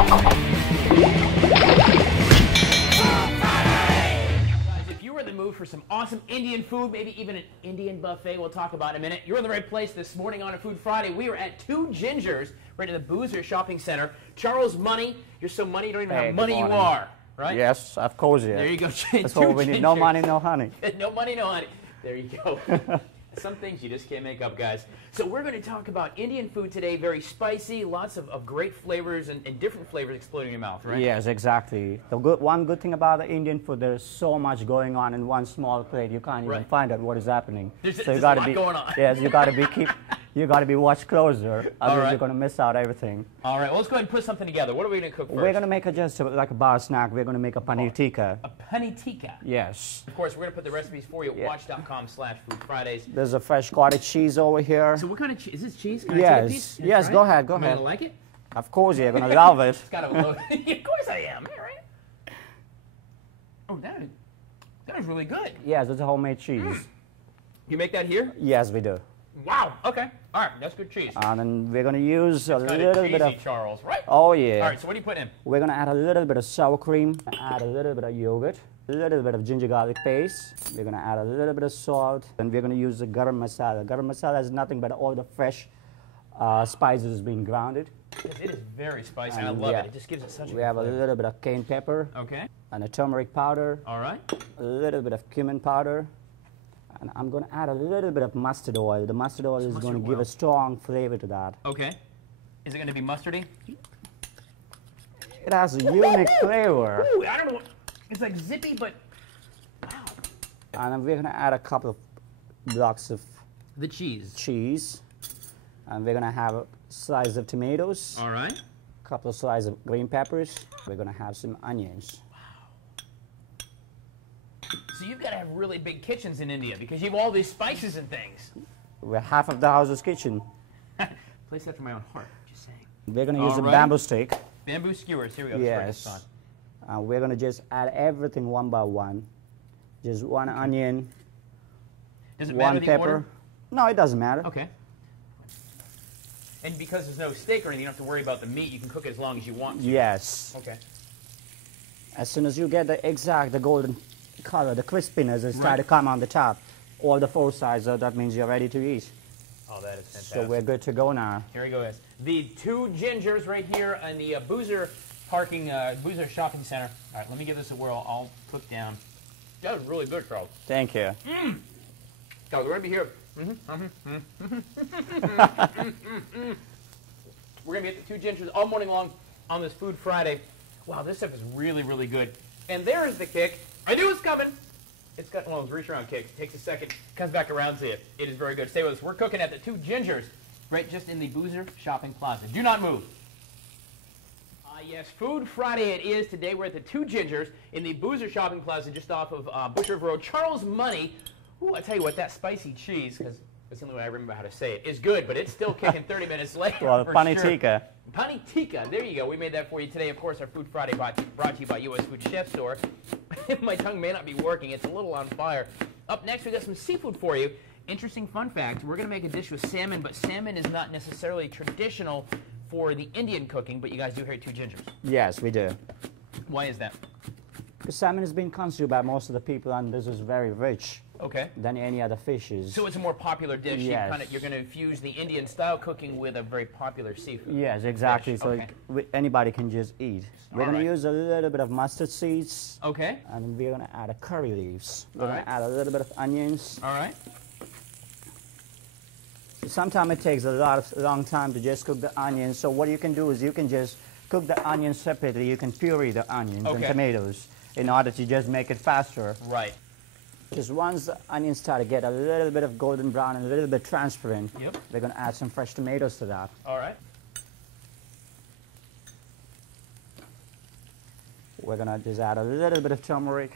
If you were in the mood for some awesome Indian food, maybe even an Indian buffet we'll talk about in a minute, you're in the right place this morning on a Food Friday. We are at Two Gingers, right in the Boozer Shopping Center. Charles Money, you're so money you don't even know how money you are, right? Yes, of course, yes. There you go. That's all we need. No money, no honey. No money, no honey. There you go. Some things you just can't make up, guys. So we're going to talk about Indian food today, very spicy, lots of great flavors and different flavors exploding in your mouth, right? Yes, exactly. One good thing about the Indian food, there's so much going on in one small plate, you can't even find out what is happening. There's you a gotta lot going on. Yes, you got to be watched closer, otherwise you're going to miss out everything. All right, well, let's go ahead and put something together. What are we going to cook first? We're going to make like a bar snack. We're going to make a paneer tikka. A paneer tikka? Yes. Of course, we're going to put the recipes for you at watch.com/foodfridays. There's a fresh cottage cheese over here. So what kind of cheese? Is this cheese? Can I take a piece? Yes, go ahead, go Am I ahead. going to like it? Of course, you're going to love it. It's got a load. Of course I am. Yeah, right? Oh, that is really good. Yes, it's a homemade cheese. You make that here? Yes, we do. Wow. Okay. All right. That's good cheese. And then we're going to use a Kind little of bit of... Charles, right? Oh, yeah. All right. So what are you putting in? We're going to add a little bit of sour cream, add a little bit of yogurt, a little bit of ginger garlic paste. We're going to add a little bit of salt, and we're going to use the garam masala. Garam masala is nothing but all the fresh spices being grounded. It is very spicy. I love it. It just gives it such a We have a little bit of cayenne pepper. Okay. And a turmeric powder. All right. A little bit of cumin powder. And I'm going to add a little bit of mustard oil. The mustard oil is going to give a strong flavor to that. Okay. Is it going to be mustardy? It has a unique flavor. Ooh, I don't know. It's like zippy, but wow. And then we're going to add a couple of blocks of the cheese. And we're going to have a slice of tomatoes. All right. A couple of slices of green peppers. We're going to have some onions. So you've got to have really big kitchens in India because you have all these spices and things. We're half of the house's kitchen. Place that for my own heart, just saying. We're going to use a bamboo stick. Bamboo skewers, here we go. Yes. We're going to just add everything one by one. Just one onion, Does it matter one the pepper. order? No, it doesn't matter. Okay. And because there's no steak or anything, you don't have to worry about the meat. You can cook it as long as you want to. Yes. Okay. As soon as you get the golden color, the crispiness is start to come on the top, all the four sides, that means you're ready to eat. Oh, that is fantastic. So we're good to go now. Here we go, guys. The Two Gingers right here in the Boozer Shopping Center. All right, let me give this a whirl. I'll cook down. That was really good, Charles. Thank you. Charles, we're going to be here. We're going to be at the Two Gingers all morning long on this Food Friday. Wow, this stuff is really, really good. And there is the kick. I knew it was coming. It's got one of those reach-around kicks. It takes a second, comes back around to you. It is very good. Stay with us. We're cooking at the Two Gingers, right just in the Boozer Shopping Plaza. Do not move. Yes, Food Friday it is. Today we're at the Two Gingers in the Boozer Shopping Plaza just off of Bush River Road. Charles Money. Ooh, I tell you what, that spicy cheese, because that's the only way I remember how to say it, is good, but it's still kicking 30 minutes later. Well, paneer tikka. Paneer tikka. There you go. We made that for you today. Of course, our Food Friday brought to you by U.S. Food Chef Store. My tongue may not be working. It's a little on fire. Up next, we got some seafood for you. Interesting fun fact. We're going to make a dish with salmon, but salmon is not necessarily traditional for the Indian cooking, but you guys do here at Two Gingers. Yes, we do. Why is that? The salmon has been consumed by most of the people, and this is very rich than any other fishes. So it's a more popular dish. Yes. You're going to infuse the Indian-style cooking with a very popular seafood. Yes, exactly. Dish. So anybody can just eat. We're going to use a little bit of mustard seeds. Okay. And we're going to add a curry leaves. We're going to add a little bit of onions. All right. Sometimes it takes a long time to just cook the onions. So what you can do is you can just cook the onions separately. You can puree the onions and tomatoes in order to just make it faster. Right. Just once the onions start to get a little bit of golden brown and a little bit transparent, we're going to add some fresh tomatoes to that. All right. We're going to just add a little bit of turmeric.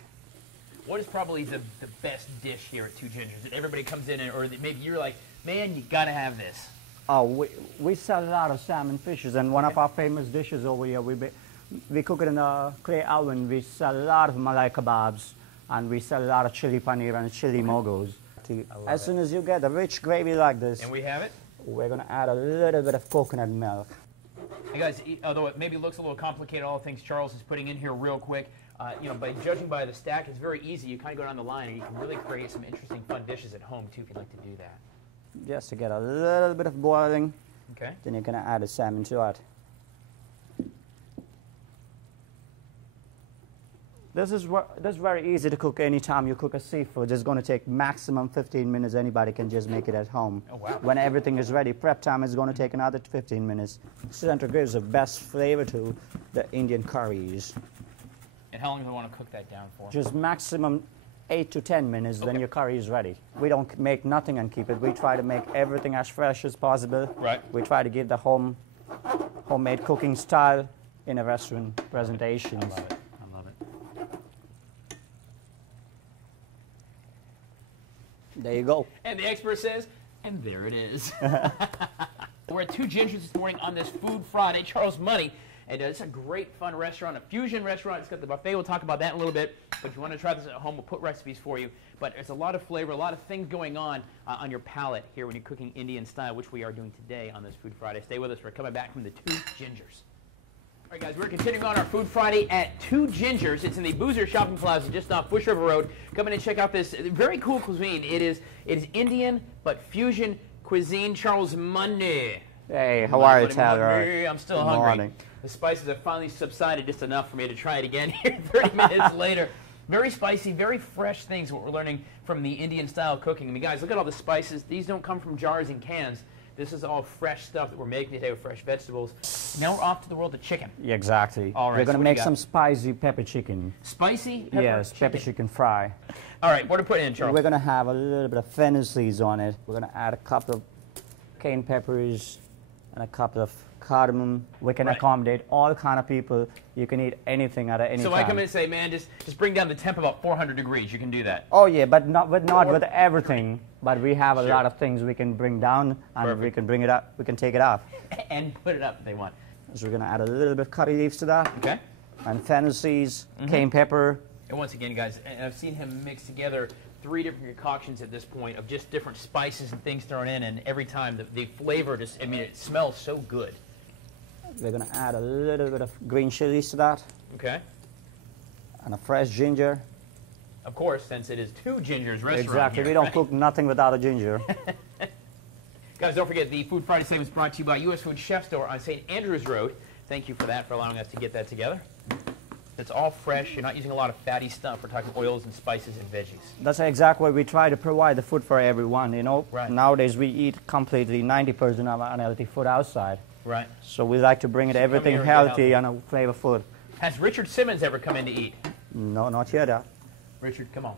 What is probably the best dish here at Two Gingers that everybody comes in or that maybe you're like, man, you got to have this? Oh, we sell a lot of salmon fishes, and one of our famous dishes over here, we cook it in a clay oven. We sell a lot of malai kebabs, and we sell a lot of chili paneer and chili mogos. As soon as you get a rich gravy like this, and we have it, we're going to add a little bit of coconut milk. Hey guys, although it maybe looks a little complicated, all the things Charles is putting in here real quick, by judging by the stack, it's very easy. You kind of go down the line and you can really create some interesting, fun dishes at home, too, if you'd like to do that. Just to get a little bit of boiling. Okay. Then you're going to add the salmon to it. This is very easy to cook anytime you cook a seafood. It's going to take maximum 15 minutes. Anybody can just make it at home. Oh, wow. When everything is ready, prep time is going to take another 15 minutes. Center gives the best flavor to the Indian curries. And how long do we want to cook that down for? Just maximum 8 to 10 minutes, Okay. then your curry is ready. We don't make nothing and keep it. We try to make everything as fresh as possible. Right. We try to give the homemade cooking style in a restaurant presentations. I love it. I love it. There you go. And the expert says, and there it is. We're at Two Gingers this morning on this Food Friday. Charles Money. And it's a great, fun restaurant, a fusion restaurant. It's got the buffet. We'll talk about that in a little bit. But if you want to try this at home, we'll put recipes for you. But there's a lot of flavor, a lot of things going on your palate here when you're cooking Indian style, which we are doing today on this Food Friday. Stay with us. We're coming back from the Two Gingers. All right, guys, we're continuing on our Food Friday at Two Gingers. It's in the Boozer Shopping Plaza just off Bush River Road. Come in and check out this very cool cuisine. It is Indian, but fusion cuisine. Charles Money. Hey, how are you, Tyler? I'm still Good hungry. morning. The spices have finally subsided just enough for me to try it again here 30 minutes later. Very spicy, very fresh things, what we're learning from the Indian-style cooking. I mean, guys, look at all the spices. These don't come from jars and cans. This is all fresh stuff that we're making today with fresh vegetables. Now we're off to the world of chicken. Yeah, exactly. All right, We're going so to what do you make got? some spicy pepper chicken. Spicy pepper Yes, chicken. pepper chicken fry. All right, what to put in, Charles? We're going to have a little bit of fennel seeds on it. We're going to add a couple of cayenne peppers and a couple of cardamom. We can Right. accommodate all kind of people. You can eat anything at any So time. I come in and say, man, just bring down the temp about 400 degrees. You can do that. Oh yeah, but not with everything. But we have a Sure. lot of things we can bring down, and we Perfect. can bring it up. We can take it off. And put it up if they want. So we're gonna add a little bit of curry leaves to that, Okay? and fennel seeds, Mm-hmm. cayenne pepper. And once again, guys, I've seen him mix together 3 different concoctions at this point of just different spices and things thrown in, and every time the flavor just, I mean, it smells so good. We're gonna add a little bit of green chilies to that, Okay? and a fresh ginger. Of course, since it is Two Gingers restaurant Exactly. here, We don't right? cook nothing without a ginger. Guys, don't forget the Food Friday segment is brought to you by U.S. Food Chef Store on St. Andrews Road. Thank you for that, for allowing us to get that together. It's all fresh. You're not using a lot of fatty stuff. We're talking oils and spices and veggies. That's exactly what we try to provide the food for everyone. You know, Right. nowadays we eat completely 90% of unhealthy food outside. Right. So we like to bring it everything here and get healthy healthy. and a flavorful. Has Richard Simmons ever come in to eat? No, not yet. Richard, come on.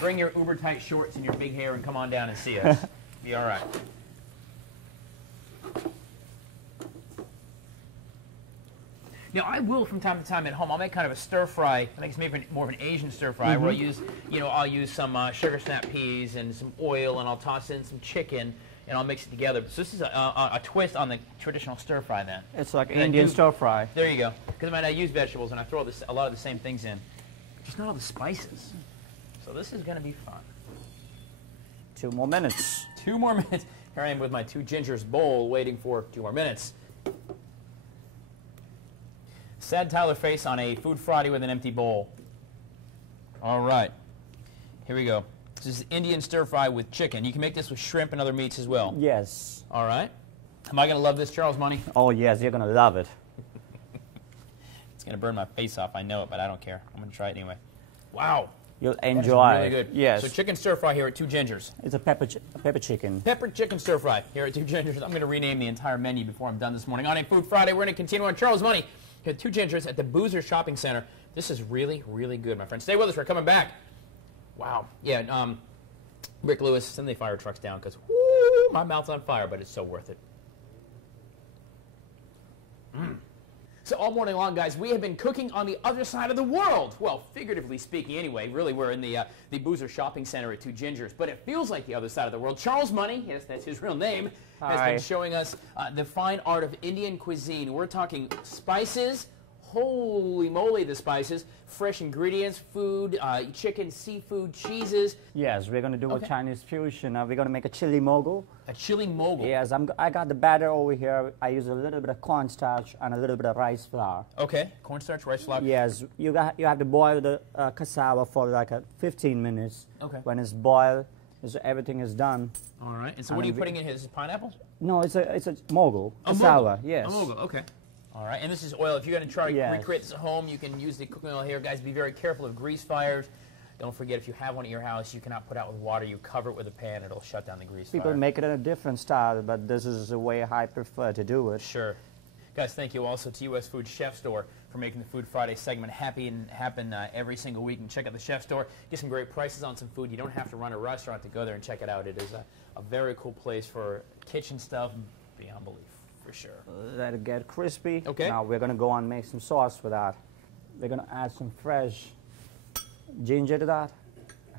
Bring your uber tight shorts and your big hair and come on down and see us. Be all right. Now, I will from time to time at home. I'll make kind of a stir fry. I think it's maybe more of an Asian stir fry where I'll use some sugar snap peas and some oil, and I'll toss in some chicken, and I'll mix it together. So this is a twist on the traditional stir fry then. It's like And I Indian do- stir fry. There you go. Because I use vegetables and I throw a lot of the same things in. Just not all the spices. So this is going to be fun. 2 more minutes. 2 more minutes. Here I am with my Two Gingers bowl waiting for 2 more minutes. Sad Tyler face on a Food Friday with an empty bowl. All right. Here we go. This is Indian stir fry with chicken. You can make this with shrimp and other meats as well. Yes. All right. Am I going to love this, Charles Money? Oh yes, you're gonna love it. It's going to burn my face off. I know it, but I don't care. I'm going to try it anyway. Wow. You'll That is enjoy. really good. Yes. So chicken stir fry here at Two Gingers. It's a pepper chicken. Peppered chicken stir fry here at Two Gingers. I'm going to rename the entire menu before I'm done this morning. On a Food Friday, we're going to continue on Charles Money here at Two Gingers at the Boozer Shopping Center. This is really, really good, my friends. Stay with us. We're coming back. Wow. Yeah, Rick Lewis, send the fire trucks down because, whoo, my mouth's on fire, but it's so worth it. So all morning long, guys, we have been cooking on the other side of the world. Well, figuratively speaking anyway. Really, we're in the Boozer Shopping Center at Two Gingers, but it feels like the other side of the world. Charles Money, yes, that's his real name, has Hi. been showing us the fine art of Indian cuisine. We're talking spices, holy moly, the spices. Fresh ingredients, food, chicken, seafood, cheeses. Yes, we're going to do a Chinese fusion. We're going to make a chili mogul. A chili mogul. Yes, I got the batter over here. I use a little bit of cornstarch and a little bit of rice flour. Okay, cornstarch, rice flour. Yes, you have to boil the cassava for like 15 minutes. Okay. When it's boiled, everything is done. All right. And so what are you putting in here? Is it pineapple? No, it's a mogul. Cassava, yes. A mogul, okay. All right, and this is oil. If you're going to try to recreate this at home, you can use the cooking oil here. Guys, be very careful of grease fires. Don't forget, if you have one at your house, you cannot put out with water. You cover it with a pan. It'll shut down the grease fire. People make it in a different style, but this is the way I prefer to do it. Sure. Guys, thank you also to U.S. Food Chef Store for making the Food Friday segment happen every single week. And check out the Chef Store. Get some great prices on some food. You don't have to run a restaurant to go there and check it out. It is a very cool place for kitchen stuff beyond belief. For sure. Let it get crispy. Okay. Now we're going to go and make some sauce for that. We're going to add some fresh ginger to that.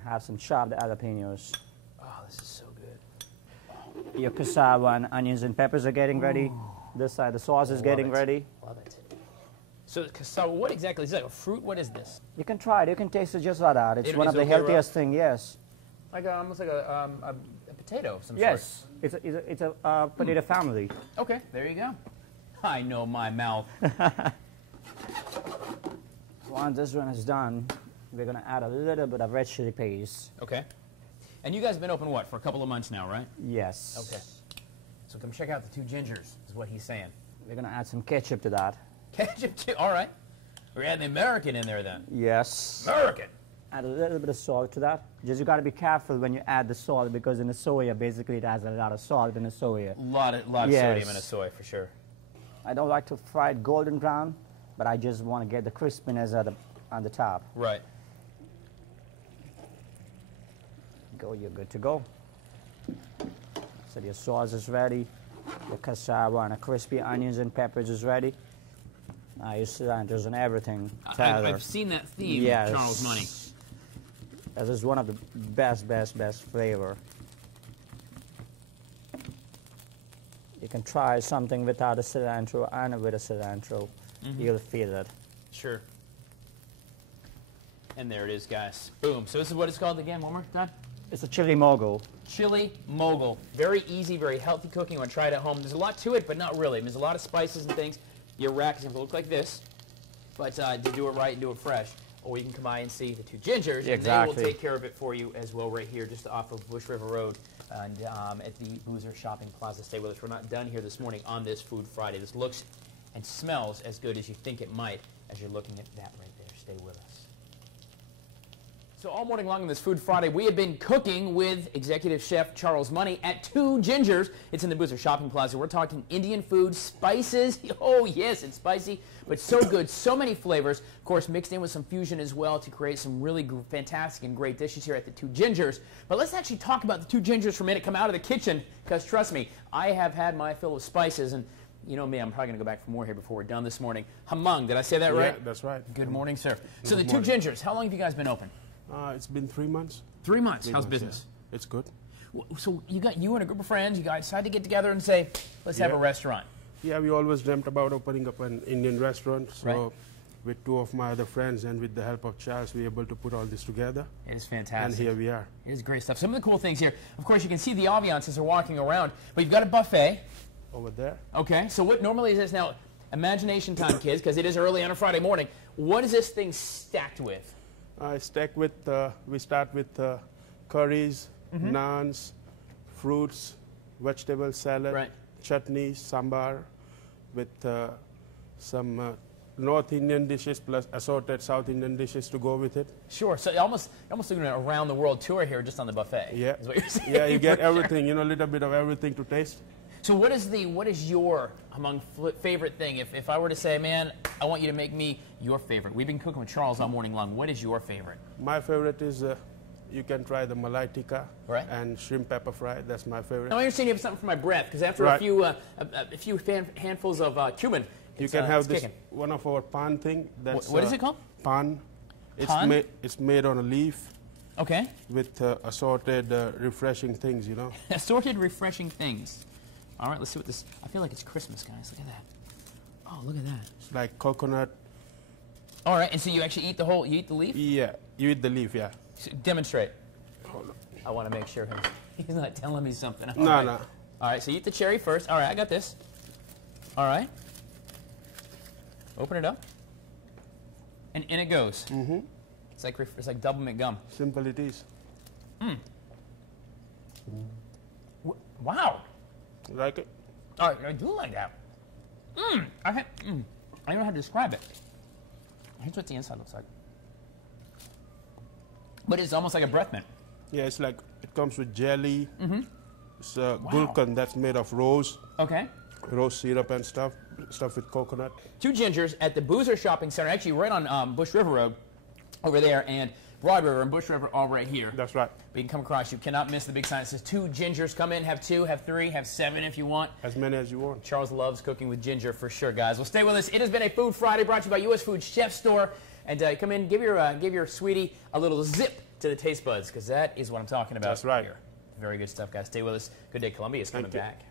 Have some chopped jalapenos. Oh, this is so good. Your cassava and onions and peppers are getting ready. This side, the sauce is getting ready. Love it. So cassava, what exactly is it? Like a fruit? What is this? You can try it. You can taste it just like that. It's one of the healthiest things, yes. Like almost like a potato of some sort. Yes. It's a potato family. Okay, there you go. I know my mouth. Once this one is done, we're going to add a little bit of red chili paste. Okay. And you guys have been open, what, for a couple of months now, right? Yes. Okay. So come check out the two gingers, is what he's saying. We're going to add some ketchup to that. Ketchup too? All right. We're adding the American in there then. Yes. American. Add a little bit of salt to that. Just you got to be careful when you add the salt because in the soya, basically it has a lot of salt in the soya. Lot of sodium in a soy, for sure. I don't like to fry it golden brown, but I just want to get the crispiness on the top. Right. You're good to go. So your sauce is ready. The cassava and the crispy onions and peppers is ready. Now your cilantros and everything. I've seen that theme, yes. Charles Money. This is one of the best flavor. You can try something without a cilantro and with a cilantro. You'll feel it. Sure. And there it is, guys. Boom. So this is what it's called again, one more time? It's a chili mogul. Chili mogul. Very easy, very healthy cooking. You want to try it at home. There's a lot to it, but not really. There's a lot of spices and things. Your rack is going to look like this, but to do it right and do it fresh. Or you can come by and see the two gingers, and they will take care of it for you as well right here, just off of Bush River Road and at the Boozer Shopping Plaza. Stay with us. We're not done here this morning on this Food Friday. This looks and smells as good as you think it might as you're looking at that right there. Stay with us. So all morning long on this Food Friday, we have been cooking with Executive Chef Charles Money at Two Gingers. It's in the Boozer Shopping Plaza. We're talking Indian food, spices. Oh, yes, it's spicy, but so good. So many flavors. Of course, mixed in with some fusion as well to create some really fantastic and great dishes here at the Two Gingers. But let's actually talk about the Two Gingers for a minute. Come out of the kitchen, because trust me, I have had my fill of spices, and you know me, I'm probably going to go back for more here before we're done this morning. Hamung, did I say that right? Yeah, that's right. Good morning, sir. So the Two Gingers, how long have you guys been open? It's been 3 months. 3 months. How's business? Yeah. It's good. So you and a group of friends, you guys decided to get together and say, let's have a restaurant. Yeah, we always dreamt about opening up an Indian restaurant. So with 2 of my other friends and with the help of Charles, we were able to put all this together. It is fantastic. And here we are. It is great stuff. Some of the cool things here, of course, you can see the ambiance as we're walking around, but you've got a buffet. Over there. Okay, so what normally is this now? Imagination time, kids, because it is early on a Friday morning. What is this thing stacked with? We start with curries, naans, fruits, vegetable salad, chutneys, sambar, with some North Indian dishes plus assorted South Indian dishes to go with it. Sure. So you're almost doing an around the world tour here just on the buffet. Yeah. Is what you're saying. Yeah, you get everything. You know, a little bit of everything to taste. So what is your favorite thing? If I were to say, man, I want you to make me your favorite. We've been cooking with Charles all morning long. What is your favorite? My favorite is you can try the malai tikka and shrimp pepper fry. That's my favorite. Now I understand you have something for my breath because after a few handfuls of cumin, you can have this one of our pan thing. That's, what is it called? Pan. It's made on a leaf. Okay. With assorted refreshing things, you know. Assorted refreshing things. All right, let's see what this. I feel like it's Christmas, guys. Look at that. Oh, look at that. It's like coconut, All right, and so you actually eat the whole, you eat the leaf? Yeah, you eat the leaf, yeah. Demonstrate. Hold on. I want to make sure he's not telling me something. No, right. no. All right, so you eat the cherry first. All right, I got this. All right. Open it up. And in it goes. Mm-hmm. It's like double mint gum. Simple it is. Mm. Wow. You like it? All right, I do like that. I don't know how to describe it. Here's what the inside looks like. But it's almost like a breath mint. Yeah, it's like, it comes with jelly. Mm-hmm. It's gulkan that's made of rose. Okay. Rose syrup and stuff with coconut. 2 gingers at the Boozer Shopping Center, actually right on Bush River Road over there, and Broad River and Bush River all right here. That's right. But you can come across, you cannot miss the big sign that says 2 gingers. Come in, have 2, have 3, have 7 if you want. As many as you want. Charles loves cooking with ginger for sure, guys. Well, stay with us. It has been a Food Friday brought to you by U.S. Food Chef Store. And come in, give your sweetie a little zip to the taste buds, because that is what I'm talking about. That's right. Here. Very good stuff, guys. Stay with us. Good Day Columbia is coming back.